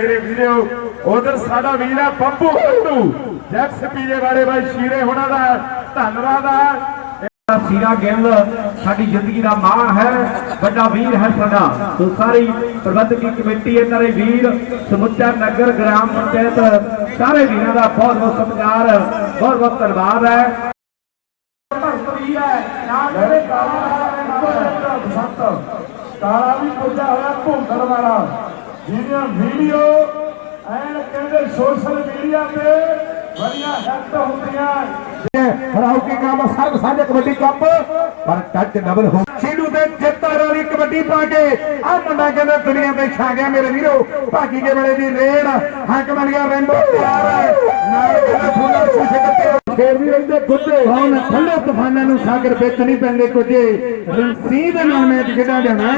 ਮੇਰੇ ਵੀਰੋ, ਉਧਰ ਸਾਡਾ ਵੀਰ ਆ ਪੱਪੂ ਕੱਟੂ ਜੈਕਸ ਪੀਲੇ ਵਾਲੇ ਬਾਈ ਸ਼ੀਰੇ ਹੁਣਾਂ ਦਾ ਧੰਨਵਾਦ ਆ। ਸੀਰਾ ਗਿੱਲ, ਸਾਡੀ ਜ਼ਿੰਦਗੀ ਦਾ ਮਾਣ ਹੈ, ਵੱਡਾ ਵੀਰ ਹੈ ਸਾਡਾ। ਸੋ ਸਾਰੀ ਪ੍ਰਬੰਧਕੀ ਕਮੇਟੀ ਇਹਨਾਂ ਦੇ ਵੀਰ, ਸਮੁੱਚਾ ਨਗਰ, ਗ੍ਰਾਮ ਪੰਚਾਇਤ, ਸਾਰੇ ਵੀਰਾਂ ਦਾ ਬਹੁਤ ਬਹੁਤ ਸਤਿਕਾਰ, ਬਹੁਤ ਬਹੁਤ ਧੰਨਵਾਦ ਹੈ। ਭਗਤਰੀ ਹੈ, ਨਾਲ ਜਿਹੜੇ ਕਾਲਾ ਬਸੰਤ ਕਾਲਾ ਵੀ ਪੁੱਜਾ ਹੋਇਆ ਭੁੰਦੜ ਵਾਲਾ। ਜਿਹਦੀਆਂ ਵੀਡੀਓ ਐਨ ਕਹਿੰਦੇ ਸੋਸ਼ਲ ਮੀਡੀਆ ਤੇ ਬੜੀਆਂ ਹਿੱਟ ਹੁੰਦੀਆਂ। ਹਰਾਉਕੀ ਕੰਮ ਸਭ ਸਾਂਝੇ ਕਬੱਡੀ ਕੱਪ ਪਰ ਟੱਚ ਡਬਲ ਹੋ ਸ਼ੀਡੂ ਦੇ ਜਿੱਤਾਂ ਵਾਲੀ ਕਬੱਡੀ ਪਾ ਕੇ ਆ ਮੁੰਡਾ ਕਹਿੰਦਾ ਦੁਨੀਆ ਤੇ ਛਾ ਗਿਆ ਮੇਰੇ ਵੀਰੋ। ਭਾਗੀ ਕੇ ਵੇਲੇ ਦੀ ਰੇਡ ਹੱਕ ਬਣ ਗਿਆ ਰੈਂਬੋ। ਤਿਆਰ ਹੈ ਨਾਲ ਕਹਿੰਦਾ ਫੁੱਲਰ ਸ਼ੀਸ਼ੇ ਕੱਟੇ ਫੇਰ ਵੀ ਰਹਿੰਦੇ ਗੁੱਜੇ ਹੁਣ ਠੰਡੇ ਤੂਫਾਨਾਂ ਨੂੰ ਸਾਗਰ ਵਿੱਚ ਨਹੀਂ ਪੈਂਦੇ ਕੁਝੇ। ਰਣਸੀ ਦੇ ਨਾਲ ਮੈਚ ਖੇਡਿਆ ਜਾਣਾ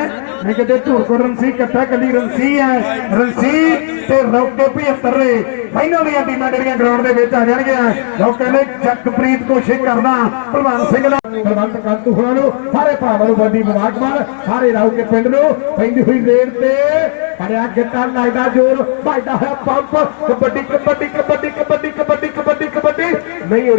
ਮੈਂ ਕਿਤੇ ਝੂੜਕੋ ਰਣਸੀ, ਇਕੱਠਾ ਕੱਲੀ ਰਣਸੀ ਹੈ। ਰਣਸੀ ਤੇ ਰੌਕੇ 75 ਰੇ ਫਾਈਨਲ ਦੀਆਂ ਟੀਮਾਂ ਜਿਹੜੀਆਂ ਗਰਾਊਂਡ ਦੇ ਵਿੱਚ ਆ ਜਾਣਗੀਆਂ। ਲੋਕ ਕਹਿੰਦੇ ਜਗਪ੍ਰੀਤ ਕੋਸ਼ਿਸ਼ ਕਰਦਾ ਭਲਵਾਨ ਸਿੰਘ ਦਾ ਬਲਵੰਤ ਕੰਤੂ ਹੋਣਾ ਨੂੰ, ਸਾਰੇ ਭਾਵਾਂ ਨੂੰ ਵੱਡੀ ਮੁਬਾਰਕਬਾਦ ਸਾਰੇ ਰੌਕੇ ਪਿੰਡ ਨੂੰ ਪੈਂਦੀ ਹੋਈ ਰੇਡ ਤੇ ਫੜਿਆ ਗਿੱਟਾ ਲੱਗਦਾ ਜ਼ੋਰ, ਵੱਜਦਾ ਹੋਇਆ ਪੰਪ। ਕਬੱਡੀ ਕਬੱਡੀ ਕਬੱਡੀ ਕਬੱਡੀ ਕਬੱਡੀ। ਨਹੀਂ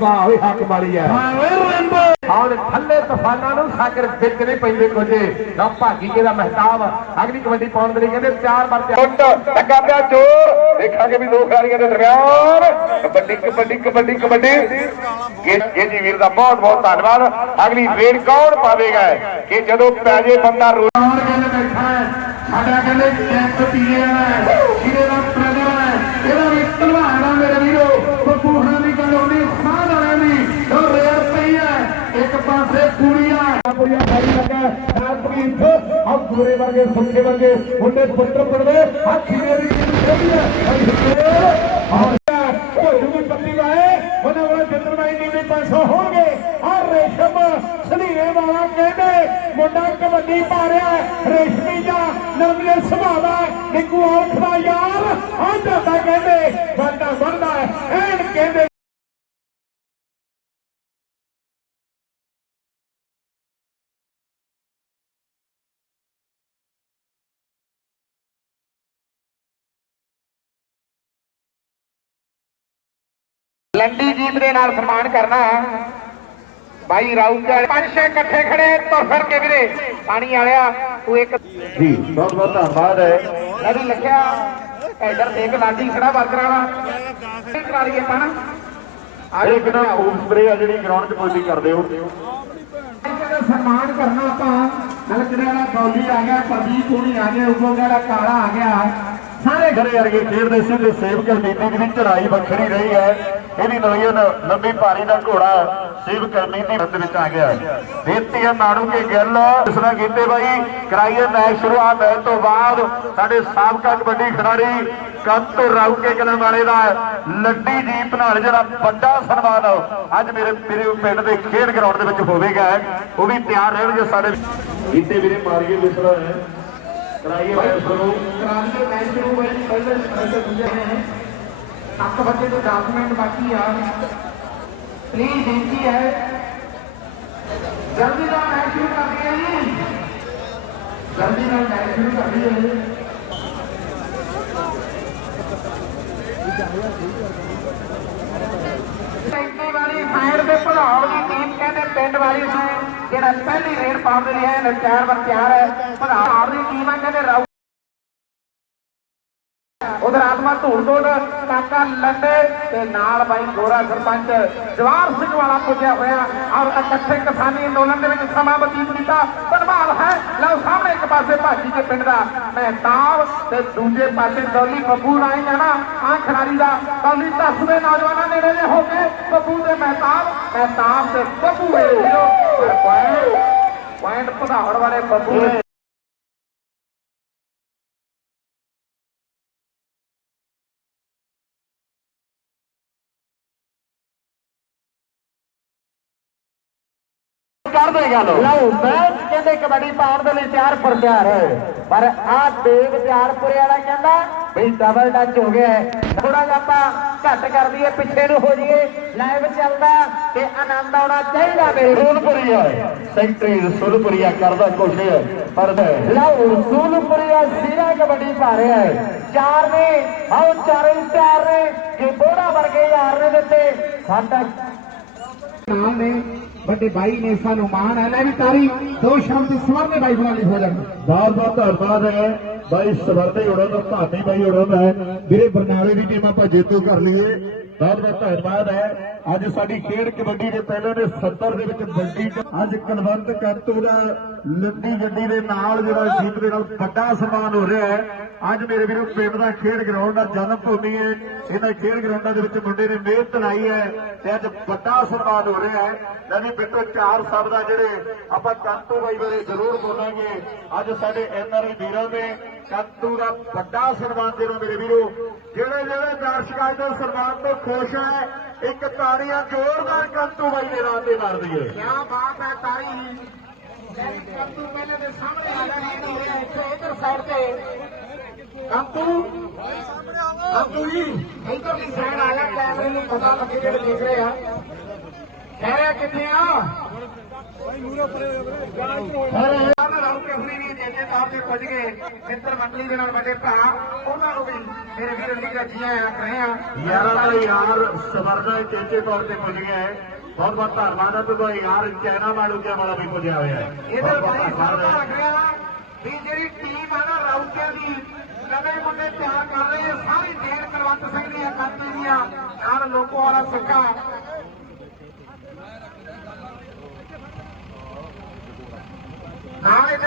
ਵਾਹ ਓਏ ਹੱਕ ਮਾਰੀ ਰੈਂਬੋ। ਹੁਣ ਥੱਲੇ ਤੂਫਾਨਾਂ ਨੂੰ ਸਾਗਰ ਵਿੱਚ ਨਹੀਂ ਪੈਂਦੇ ਕੁਝੇ। ਨਾ ਭਾਗੀ ਕੇ ਦਾ ਮਹਿਤਾਬ ਅਗਲੀ ਕਬੱਡੀ ਪਾਉਣ ਦੇ ਲਈ ਕਹਿੰਦੇ ਚਾਰ ਵਾਰ ਟੁੱਟ ਲੱਗਾ ਪਿਆ ਜ਼ੋਰ। ਦੇਖਾਂਗੇ ਵੀ ਦੋ ਖਿਡਾਰੀਆਂ ਦੇ ਦਰਮਿਆਨ। ਕਬੱਡੀ ਕਬੱਡੀ ਕਬੱਡੀ ਕਬੱਡੀ। ਇਹ ਜੀ ਵੀਰ ਦਾ ਬਹੁਤ ਬਹੁਤ ਧੰਨਵਾਦ। ਅਗਲੀ ਰੇਡ ਕੌਣ ਪਾਵੇਗਾ? ਕਿ ਜਦੋਂ ਪੈ ਜੇ ਬੰਦਾ ਰੋ ਕੌਣ ਕਹਿੰਦੇ ਬੈਠਾ ਹੈ? ਸਾਡਾ ਕਹਿੰਦੇ ਚੈਂਪ ਪੀਏ ਵਾਲਾ ਹੈ ਇਹਦੇ ਦਾ ਬ੍ਰਦਰ ਹੈ ਇਹਦਾ ਵੀ ਤਲਵਾਰ ਆ ਮੇਰੇ ਵੀਰੋ ਬਪੂਹਣਾ ਦੀ ਗੱਲ ਹੁੰਦੀ ਸਾਹ ਵਾਲਿਆਂ ਦੀ ਉਹ ਰੇਡ ਪਈ ਹੈ ਇੱਕ ਪਾਸੇ ਪੂਰੀਆਂ ਪੂਰੀਆਂ ਭਾਈ ਲੱਗਾ ਨਾਲ ਪ੍ਰੀਤ ਆ ਗੋਰੇ ਵਰਗੇ ਸੁੱਖੇ ਵਰਗੇ ਮੁੰਡੇ ਪੁੱਤਰ ਪੜਦੇ ਹੱਥ ਨੇ ਦੀ ਹੈ। ਔਰ ਭੋਜੂ ਪੱਤੀ ਵਾਏ ਉਹਨਾਂ ਵਾਲਾ ਚੰਦਰਮਾਈ ਨੀਵੇਂ 500 ਹੋਣਗੇ। ਆ ਰੇਸ਼ਮ ਸਲੀਰੇ ਵਾਲਾ ਕਹਿੰਦੇ, ਮੁੰਡਾ ਕਬੱਡੀ ਪਾ ਰਿਹਾ ਰੇਸ਼ਮੀ ਦਾ ਨਰਮਲੇ ਸੁਭਾਵਾ ਨਿੱਕੂ ਔਖ ਦਾ ਯਾਰ, ਆ ਕਹਿੰਦੇ, ਬੰਦਾ ਬਣਦਾ ਐਨ ਕਹਿੰਦੇ ਲੰਡੀ ਜੀਪ ਦੇ ਨਾਲ ਸਨਮਾਨ ਕਰਨਾ। ਬਾਈ ਰਾਊਕਰ ਪੰਜ ਛੇ ਇਕੱਠੇ ਖੜੇ ਤੁਰ ਫਿਰ ਕੇ ਵੀਰੇ। ਪਾਣੀ ਵਾਲਿਆ ਤੂੰ ਇੱਕ ਜੀ ਬਹੁਤ ਬਹੁਤ ਧੰਨਵਾਦ ਹੈ। ਨਦੀ ਲਿਖਿਆ ਇਧਰ ਦੇਖ ਲਾਡੀ ਖੜਾ ਵਰਕਰਾਂ ਵਾਲਾ ਕਰਾ ਲਈਏ ਪਾਣਾ। ਆ ਇਹ ਕਿਹੜਾ ਫੂਲ ਸਪਰੇ ਆ ਜਿਹੜੀ ਗਰਾਊਂਡ 'ਚ ਪੁੱਜੀ ਕਰਦੇ ਹੋ। ਸਨਮਾਨ ਕਰਨਾ ਆਪਾਂ। ਹਲਕੜੇ ਵਾਲਾ ਬੌਲੀ ਆ ਗਿਆ ਪ੍ਰਦੀਪ ਹੋਣੀ ਆ ਗਏ ਉਗੋ ਵਾਲਾ ਕਾਲਾ ਆ ਗਿਆ। ਸਾਰੇ ਘਰੇ ਵਰਗੇ ਖੇਡਦੇ ਸੀ ਤੇ ਸੇਵਕ ਨੀਤੀ ਦੀ ਵੀ ਚੜਾਈ ਵੱਖਰੀ ਰਹੀ ਹੈ। ਇਹਦੀ ਨਵੀਨ ਲੰਬੀ ਭਾਰੀ ਦਾ ਘੋੜਾ ਸੇਵਕ ਨੀਤੀ ਦੇ ਵਿੱਚ ਆ ਗਿਆ। ਬੇਨਤੀ ਹੈ ਨਾੜੂ ਕੇ ਗਿੱਲ, ਇਸ ਕੀਤੇ ਬਾਈ, ਕਰਾਈਏ ਮੈਚ ਸ਼ੁਰੂਆਤ। ਮੈਚ ਤੋਂ ਬਾਅਦ ਸਾਡੇ ਸਾਬਕਾ ਕਬੱਡੀ ਖਿਡਾਰੀ ਕੰਤ ਰਾਉਕੇ ਕਲਮ ਵਾਲੇ ਦਾ ਲੱਡੀ ਜੀਪ ਨਾਲ ਜਿਹੜਾ ਵੱਡਾ ਸਨਮਾਨ ਅੱਜ ਮੇਰੇ ਮੇਰੇ ਪਿੰਡ ਦੇ ਖੇਡ ਗਰਾਊਂਡ ਦੇ ਵਿੱਚ ਹੋਵੇਗਾ। ਉਹ ਵੀ ਤਿਆਰ ਰਹਿਣਗੇ ਸਾਡੇ ਜੀਤੇ ਵੀਰੇ, ਮਾਰੀਏ ਵਿਸਰਾ ਹੈ ਕਰਾਈਏ ਮੈਚ ਸ਼ੁਰੂ ਕਰਾਂਗੇ ਮੈਚ ਸ਼ੁਰੂ ਪਹਿਲੇ ਪਹਿਲੇ ਦੂਜੇ ਨੇ ਅੱਕ ਬੱਚੇ ਤੋਂ 10 ਮਿੰਟ ਬਾਕੀ ਆ ਪਲੀਜ਼ ਬੇਨਤੀ ਹੈ। ਜਲਦੀ ਨਾਲ ਮੈਚ ਸ਼ੁਰੂ ਕਰ ਦਈਏ ਜੀ। ਜਲਦੀ ਨਾਲ ਮੈਚ ਸ਼ੁਰੂ ਕਰ ਦਈਏ ਟੈਂਕੀ ਵਾਲੀ ਸਾਈਡ ਦੇ ਭਲਾਵ ਦੀ ਟੀਮ ਕਹਿੰਦੇ ਪਿੰਡ ਵਾਲੀ ਨੂੰ ਜਿਹੜਾ ਪਹਿਲੀ ਰੇਡ ਪਾਉਣ ਦੇ ਲਈ ਹੈ ਚਾਰ ਵਾਰ ਤਿਆਰ ਹੈ। ਭਲਾਵ ਦੀ ਟੀਮ ਆ ਕਹਿੰਦੇ ਰਾਊ ਉਧਰ ਆਤਮਾ ਧੂੜ ਧੂੜ, ਕਾਕਾ ਲੰਡੇ ਤੇ ਨਾਲ ਬਾਈ ਗੋਰਾ ਸਰਪੰਚ। ਜਵਾਰ ਸਿੰਘ ਵਾਲਾ ਪੁੱਜਿਆ ਹੋਇਆ। ਔਰ ਇਕੱਠੇ ਕਿਸਾਨੀ ਅੰਦੋਲਨ ਦੇ ਵਿੱਚ ਸਮਾਂ ਬਤੀਤ ਕੀਤਾ। ਧੰਨਵਾਦ ਹੈ। ਲਓ ਸਾਹਮਣੇ ਇੱਕ ਪਾਸੇ ਭਾਜੀ ਕੇ ਪਿੰਡ ਦਾ ਮਹਿਤਾਬ ਤੇ ਦੂਜੇ ਪਾਸੇ ਦੌਲੀ ਬੱਬੂ ਰਾਈ ਜਾਣਾ ਆ ਖਿਡਾਰੀ ਦਾ ਦੌਲੀ ਦੱਸਦੇ ਨੌਜਵਾਨਾਂ ਨੇੜੇ ਦੇ ਹੋ ਕੇ ਬੱਬੂ ਤੇ ਮਹਿਤਾਬ। ਮਹਿਤਾਬ ਤੇ ਬੱਬੂ ਇਹ ਹੀਰੋ ਪਰ ਪੁਆਇੰਟ ਪੁਆਇੰਟ ਪਧਾੜ ਵਾਲੇ ਬੱਬੂ ਨੇ ਕਰ ਦੇਗਾ ਲੋ ਲਓ ਮੈਚ ਕਹਿੰਦੇ ਕਬੱਡੀ ਪਾਉਣ ਦੇ ਲਈ ਤਿਆਰ ਪਰ ਤਿਆਰ ਹੈ ਪਰ ਆ ਦੇਵ ਤਿਆਰਪੁਰੇ ਵਾਲਾ ਕਹਿੰਦਾ ਵੀ ਡਬਲ ਟੱਚ ਹੋ ਗਿਆ ਥੋੜਾ ਜਿਹਾ ਆਪਾਂ ਘੱਟ ਕਰ ਦਈਏ ਪਿੱਛੇ ਨੂੰ ਹੋ ਜਾਈਏ। ਲਾਈਵ ਚੱਲਦਾ ਤੇ ਆਨੰਦ ਆਉਣਾ ਚਾਹੀਦਾ ਮੇਰੇ ਸੋਲਪੁਰੀਆ ਸੈਕਟਰੀ ਸੋਲਪੁਰੀਆ ਕਰਦਾ ਕੋਸ਼ਿਸ਼ ਪਰ ਲਓ ਸੂਲਪੁਰੀਆ ਸੀਰਾ ਕਬੱਡੀ ਪਾ ਰਿਹਾ ਹੈ। ਚਾਰ ਨੇ ਆਓ ਚਾਰੇ ਹੀ ਤਿਆਰ ਨੇ ਕਿ ਬੋੜਾ ਵਰਗੇ ਯਾਰ ਨੇ ਦਿੱਤੇ ਸਾਡਾ ਨਾਲ ਨੇ ਵੱਡੇ ਬਾਈ ਨੇ ਸਾਨੂੰ ਮਾਣ ਹੈ। ਲੈ ਵੀ ਤਾਰੀ ਦੋ ਸ਼ਬਦ ਸਵਰਨੇ ਬਾਈ ਬਣਾ ਲਈ ਹੋ ਜਾਣ। ਬਹੁਤ ਬਹੁਤ ਧੰਨਵਾਦ ਹੈ। ਬਾਈ ਸਵਰਦੇ ਉੜੋ ਦਾ ਬਾਈ ਉੜੋ ਹੈ। ਵੀਰੇ ਬਰਨਾਲੇ ਦੀ ਟੀਮ ਆਪਾਂ ਜੇਤੂ ਕਰ ਲਈਏ। ਬਹੁਤ ਬਹੁਤ ਧੰਨਵਾਦ ਹੈ। ਅੱਜ ਸਾਡੀ ਖੇਡ ਕਬੱਡੀ ਦੇ ਪਹਿਲੇ ਦੇ 70 ਦੇ ਵਿੱਚ ਵੱਡੀ ਅੱਜ ਕੁਲਵੰਤ ਕੰਤੂ ਦਾ ਲੱਡੀ ਗੱਡੀ ਦੇ ਨਾਲ ਜਿਹੜਾ ਜੀਪ ਦੇ ਨਾਲ ਵੱਡਾ ਸਨਮਾਨ ਹੋ ਰਿਹਾ ਹੈ। ਅੱਜ ਮੇਰੇ ਵੀਰੋ ਪਿੰਡ ਦਾ ਖੇਡ ਗਰਾਊਂਡ ਦਾ ਜਨਮ ਭੂਮੀ ਹੈ। ਇਹਨਾਂ ਖੇਡ ਗਰਾਊਂਡਾਂ ਦੇ ਵਿੱਚ ਮੁੰਡੇ ਨੇ ਮਿਹਨਤ ਲਾਈ ਹੈ ਤੇ ਅੱਜ ਵੱਡਾ ਸਨਮਾਨ ਹੋ ਰਿਹਾ ਹੈ। ਯਾਨੀ ਬਿੱਟੋ ਚਾਰ ਸ਼ਬਦ ਦਾ ਜਿਹੜੇ ਆਪਾਂ ਕੰਤੂ ਬਾਈ ਬਾਰੇ ਜ਼ਰੂਰ ਬੋਲਾਂਗੇ। ਅੱਜ ਸਾਡੇ ਐਨਆਰਆਈ ਵੀਰਾਂ ਨੇ ਕੰਤੂ ਦਾ ਵੱਡਾ ਸਨਮਾਨ ਦੇਣਾ ਮੇਰੇ ਵੀਰੋ। ਜਿਹੜੇ ਜਿਹੜੇ ਦਰਸ਼ਕ ਅੱਜ ਸਨਮਾਨ ਤੋਂ ਖੁਸ਼ ਹੈ, ਇੱਕ ਤਾੜੀਆਂ ਜ਼ੋਰਦਾਰ ਕੰਤੂ ਬਾਈ ਦੇ ਨਾਂ ਤੇ ਮਾਰ ਦਈਏ। ਕਿਆ ਬਾਤ ਹੈ ਤਾਰੀ ਕੰਤੂ ਪਹਿਲੇ ਦੇ ਸਾਹਮਣੇ ਆ ਗਿਆ ਨਹੀਂ ਸਾਈਡ ਤੇ ਕੰਤੂ। ਕੰਤੂ ਜੀ ਇੱਧਰ ਦੀ ਸਾਈਡ ਆ ਗਿਆ, ਕੈਮਰੇ ਨੂੰ ਪਤਾ ਲੱਗੇ ਜਿਹੜੇ ਦੇਖ ਰਹੇ ਆ। ਕਹਿ ਰਿਹਾ ਕਿੱਥੇ ਆ? ਸਾਰੇ ਕੇ ਹੁਣੀ ਵੀ ਜੇਜੇ ਤਾਪ ਤੇ ਪੁੱਜ ਗਏ ਮਿੱਤਰ ਮੰਡਲੀ ਦੇ ਨਾਲ ਵੱਡੇ ਭਰਾ ਉਹਨਾਂ ਨੂੰ ਵੀ ਮੇਰੇ ਵੀਰ ਜੀ ਰੱਜੀਆਂ ਰਹੇ ਆ ਯਾਰਾਂ ਦਾ ਯਾਰ ਸਵਰਨਾ ਚੇਚੇ ਤੌਰ ਤੇ ਪੁੱਜ ਗਿਆ ਹੈ ਬਹੁਤ ਬਹੁਤ ਧੰਨਵਾਦ ਹੈ ਤੁਹਾਡਾ ਯਾਰ ਚੈਨਾ ਮਾਲੂਕਿਆ ਵਾਲਾ ਵੀ ਪੁੱਜਿਆ ਹੋਇਆ ਹੈ ਇਹਦੇ ਬਹੁਤ ਬਹੁਤ ਬਾਰੇ ਧੰਨਵਾਦ ਲੱਗ ਰਿਹਾ ਵੀ ਜਿਹੜੀ ਟੀਮ ਆ ਨਾ ਰਾਊਟਰ ਦੀ ਨਵੇਂ ਮੁੰਡੇ ਤਿਆਰ ਕਰ ਰਹੇ ਆ ਸਾਰੀ ਦੇਣ ਕੁਲਵੰਤ ਸਿੰਘ ਦੀਆਂ ਕਾਪੀ ਦੀਆਂ ਨਾਲ ਲੋਕੋ ਵਾਲਾ ਸਿੱਕਾ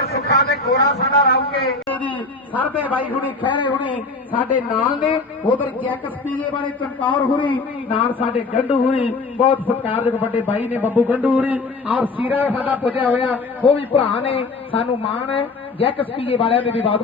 ਨਾਲ ਇਹਦੇ ਦੇ ਗੋਰਾ ਸਾਡਾ ਰਾਊਕੇ ਦੀ ਸਰਦੇ ਬਾਈ ਹੁਣੀ, ਖਹਿਰੇ ਹੁਣੀ ਸਾਡੇ ਨਾਲ ਨੇ। ਉਧਰ ਜੈਕ ਸਪੀਏ ਵਾਲੇ ਚਮਕੌਰ ਹੁਣੀ, ਨਾਲ ਸਾਡੇ ਗੰਡੂ ਹੁਣੀ। ਬਹੁਤ ਸਤਿਕਾਰਯੋਗ ਵੱਡੇ ਬਾਈ ਨੇ, ਬੱਬੂ ਗੰਡੂ ਹੁਣੀ। ਔਰ ਸੀਰਾ ਸਾਡਾ ਪੁੱਜਿਆ ਹੋਇਆ, ਉਹ ਵੀ ਭਰਾ ਨੇ, ਸਾਨੂੰ ਮਾਣ ਹੈ। ਜੈਕ ਸਪੀਏ ਵਾਲਿਆਂ ਨੇ ਵੀ ਬਹੁਤ